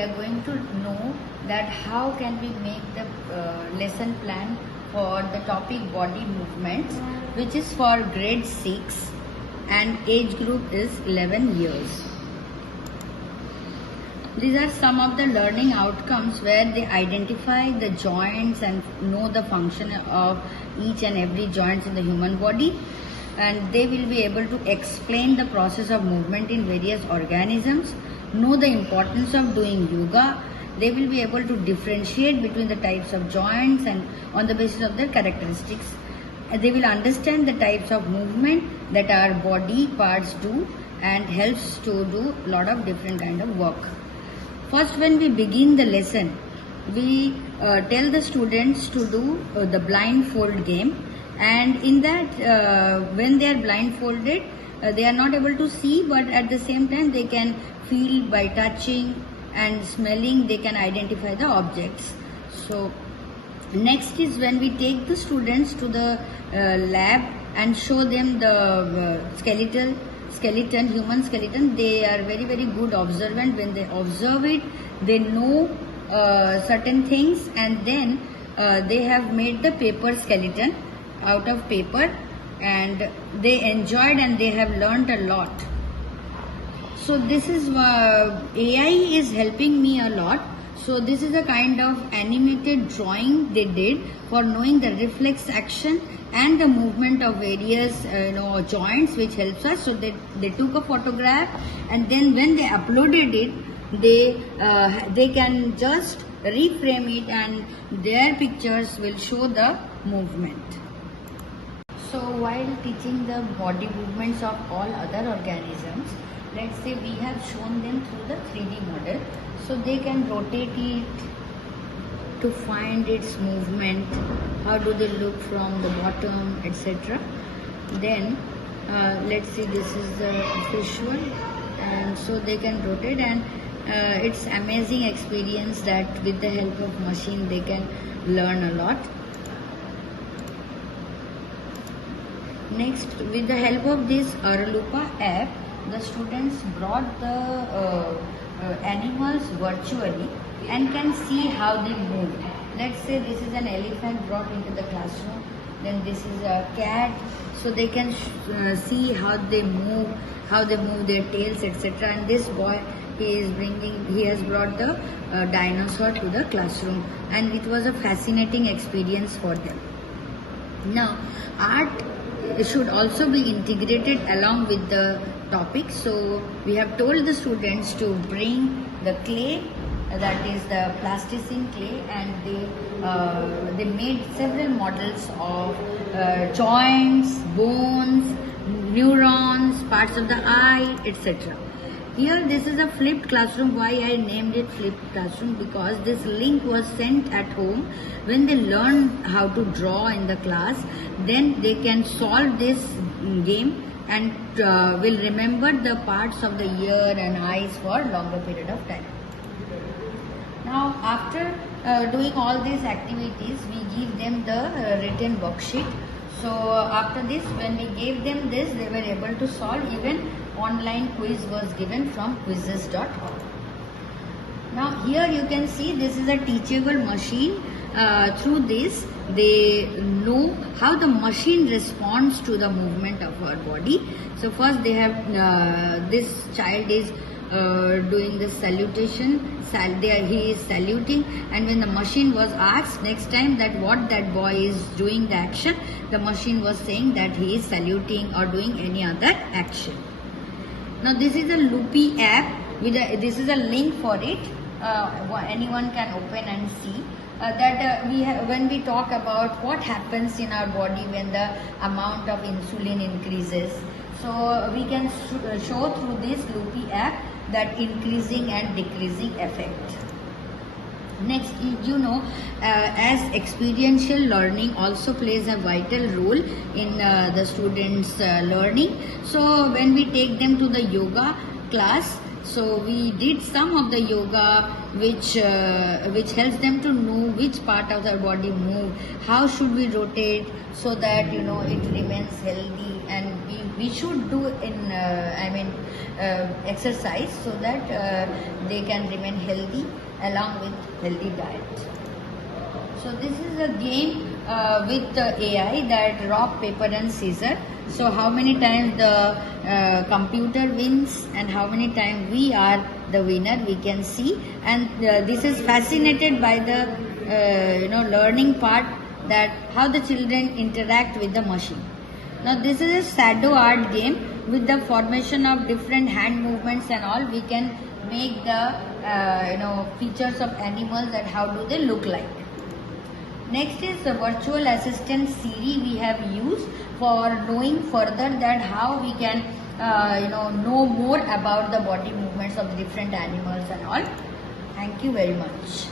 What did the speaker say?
we are going to know that how can we make the lesson plan for the topic body movements, which is for grade 6 and age group is 11 years. These are some of the learning outcomes where they identify the joints and know the function of each and every joints in the human body, and they will be able to explain the process of movement in various organisms, know the importance of doing yoga. They will be able to differentiate between the types of joints and on the basis of their characteristics. They will understand the types of movement that our body parts do and helps to do a lot of different kind of work. First, when we begin the lesson, we tell the students to do the blindfold game, and in that when they are blindfolded, they are not able to see, but at the same time they can feel by touching and smelling, they can identify the objects. So next is when we take the students to the lab and show them the skeleton, human skeleton. They are very good observant. When they observe it, they know certain things, and then they have made the paper skeleton out of paper, and they enjoyed and they have learned a lot. So this is AI is helping me a lot. So this is a kind of animated drawing they did for knowing the reflex action and the movement of various joints, which helps us. So they took a photograph, and then when they uploaded it, they can just reframe it and their pictures will show the movement. So while teaching the body movements of all other organisms, let's say we have shown them through the 3D model, so they can rotate it to find its movement, how do they look from the bottom, etc. Then let's see, this is the visual, and so they can rotate, and it's amazing experience that with the help of machine they can learn a lot. Next, with the help of this Arulupa app, the students brought the animals virtually and can see how they move. Let's say this is an elephant brought into the classroom, then this is a cat, so they can see how they move their tails, etc. And this boy, he has brought the dinosaur to the classroom, and it was a fascinating experience for them. Now, art should also be integrated along with the topic. So we have told the students to bring the clay, that is the plasticine clay, and they made several models of joints, bones, neurons, parts of the eye, etc. Here this is a flipped classroom. Why I named it flipped classroom? Because this link was sent at home. When they learn how to draw in the class, then they can solve this game and will remember the parts of the ear and eyes for longer period of time. Now after doing all these activities, we give them the written worksheet. So after this, when we gave them this, they were able to solve. Even online quiz was given from quizzes.com. Now here you can see this is a teachable machine. Through this, they know how the machine responds to the movement of our body. So first they have this child is doing the salutation. He is saluting, and when the machine was asked next time that what that boy is doing the action, the machine was saying that he is saluting or doing any other action. Now this is a Loopy app. This is a link for it. Anyone can open and see. When we talk about what happens in our body when the amount of insulin increases, so we can show through this Loopy app that increasing and decreasing effect. Next, as experiential learning also plays a vital role in the students' learning. So when we take them to the yoga class, so we did some of the yoga which helps them to know which part of their body move, how should we rotate so that it remains healthy, and we should do in exercise so that they can remain healthy along with healthy diet. So this is a game with AI, that rock, paper and scissor. So how many times the computer wins and how many times we are the winner, we can see. And this is fascinated by the learning part, that how the children interact with the machine. Now this is a shadow art game. With the formation of different hand movements and all, we can make the features of animals, and how do they look like. Next is the virtual assistant Siri we have used for knowing further that how we can know more about the body movements of different animals and all. Thank you very much.